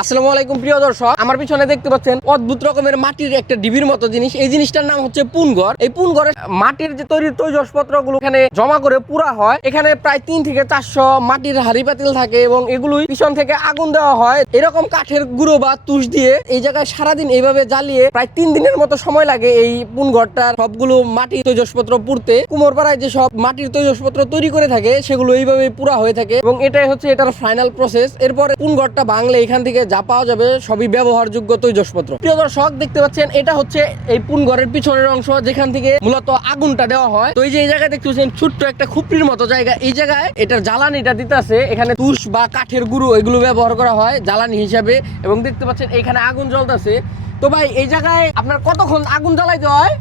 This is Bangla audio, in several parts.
আসসালামু আলাইকুম প্রিয় দর্শক, আমার পিছনে দেখতে পাচ্ছেন অদ্ভুত রকমের মাটির একটা ডিবির মতো জিনিস। এই জিনিসটার নাম হচ্ছে পুনঘর। এই পুনঘরে মাটির যে তৈজসপত্র গুলো এখানে জমা করে পুরা হয়। এখানে প্রায় 3 থেকে 400 মাটির হাড়ি পাতিল থাকে এবং এগুলোই পিছন থেকে আগুন দেওয়া হয় এরকম কাঠের গুঁড়ো বা তুষ দিয়ে। এই জায়গায় সারাদিন এইভাবে জ্বালিয়ে প্রায় 3 দিনের মতো সময় লাগে এই পুনঘরটার সবগুলো মাটির তৈজসপত্র পুড়তে। কুমোরপাড়ায় যে সব মাটির তৈজসপত্র তৈরি করে থাকে সেগুলো এইভাবে পুরা হয়ে থাকে এবং এটাই হচ্ছে এটার ফাইনাল প্রসেস। এরপরে পুনঘরটা ভাঙলে এখান থেকে যা পাওয়া যাবে সবই ব্যবহারযোগ্য তৈজসপত্র। প্রিয় দর্শক দেখতে পাচ্ছেন এটা হচ্ছে এই পুনঘরের পিছনের অংশ যেখান থেকে মূলত আগুনটা দেওয়া হয়। তো এই যে এই জায়গায় দেখতে পাচ্ছেন ছোট্ট একটা খুপড়ির মতো জায়গা, এই জায়গায় এটার জ্বালানিটা দিতে আছে। এখানে তুষ বা কাঠের গুঁড়ো এগুলো ব্যবহার করা হয় জ্বালানি হিসাবে এবং দেখতে পাচ্ছেন এখানে আগুন জ্বলতেছে। তো ভাই এই জায়গায় আপনার কতক্ষণ আগুন জ্বালাইতে হয়?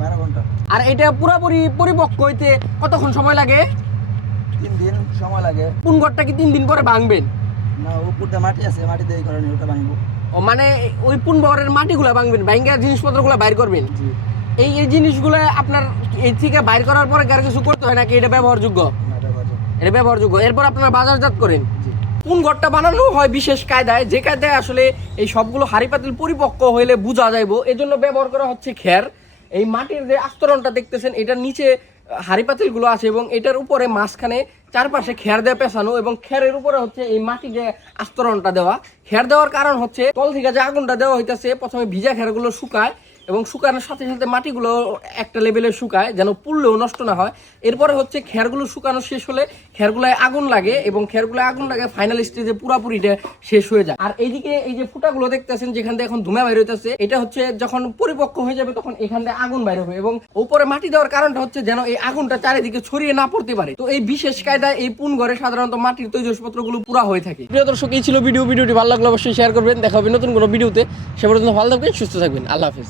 12 ঘন্টা। আর এটা পুরোপুরি পরিপক্ক হইতে কতক্ষণ সময় লাগে? 3 দিন সময় লাগে। পুনঘরটা কি 3 দিন পরে ভাঙবেন? না, উপরটা মাটি আছে, মাটি দিয়ে কারণে ওটা ভাঙবো। ও মানে ওই পুনঘরের মাটিগুলা ভাঙবেন, ভাঙা জিনিসপত্রগুলো বাইর করবেন। জি। এই জিনিসগুলো আপনার এই থেকে বাইর করার পরে আর কিছু করতে হয় নাকি এটা ব্যবহারযোগ্য? না, ব্যবহার করবো। এটা ব্যবহারযোগ্য। এরপর আপনারা বাজারজাত করেন। জি। পুনঘরটা বানানো হয় বিশেষ কায়দায়, যে কায়দায় আসলে এই সবগুলো হাড়ি পাতিল পরিপক্ক হইলে বোঝা যাইবো। এজন্য ব্যবহার করা হচ্ছে খ্যার। এই মাটির যে আস্তরণটা দেখতেছেন এটার নিচে হাড়ি পাতিল গুলো আছে এবং এটার উপরে মাঝখানে চারপাশে খ্যার দেওয়া পেছানো এবং খ্যারের উপরে হচ্ছে এই মাটি যে আস্তরণটা দেওয়া। খ্যার দেওয়ার কারণ হচ্ছে তল থেকে যে আগুনটা দেওয়া হইতেছে প্রথমে ভিজা খ্যারগুলো শুকায় এবং শুকানোর সাথে সাথে মাটিগুলো একটা লেভেলে শুকায় যেন পুড়লেও নষ্ট না হয়। এরপরে হচ্ছে খ্যারগুলো শুকানো শেষ হলে খ্যারগুলোয় আগুন লাগে এবং খ্যারগুলোয় আগুন লাগে ফাইনাল স্টেজে পুরাপুরিটা শেষ হয়ে যায়। আর এইদিকে এই যে ফুটাগুলো দেখতেছেন যেখান থেকে এখন ধুমা বাইর হইতেছে, এটা হচ্ছে যখন পরিপক্ক হয়ে যাবে তখন এখান থেকে আগুন বাইর হবে এবং উপরে মাটি দেওয়ার কারণটা হচ্ছে যেন এই আগুনটা চারিদিকে ছড়িয়ে না পড়তে পারে। তো এই বিশেষ কায়দায় এই পুনঘরে সাধারণত মাটির তৈজসপত্রগুলো পুরা হয়ে থাকে। প্রিয় দর্শক, এই ছিল ভিডিওটি ভালো লাগলে অবশ্যই শেয়ার করবেন। দেখা হবে নতুন কোনো ভিডিওতে। সে পর্যন্ত ভালো থাকবেন, সুস্থ থাকবেন। আল্লাহ হাফেজ।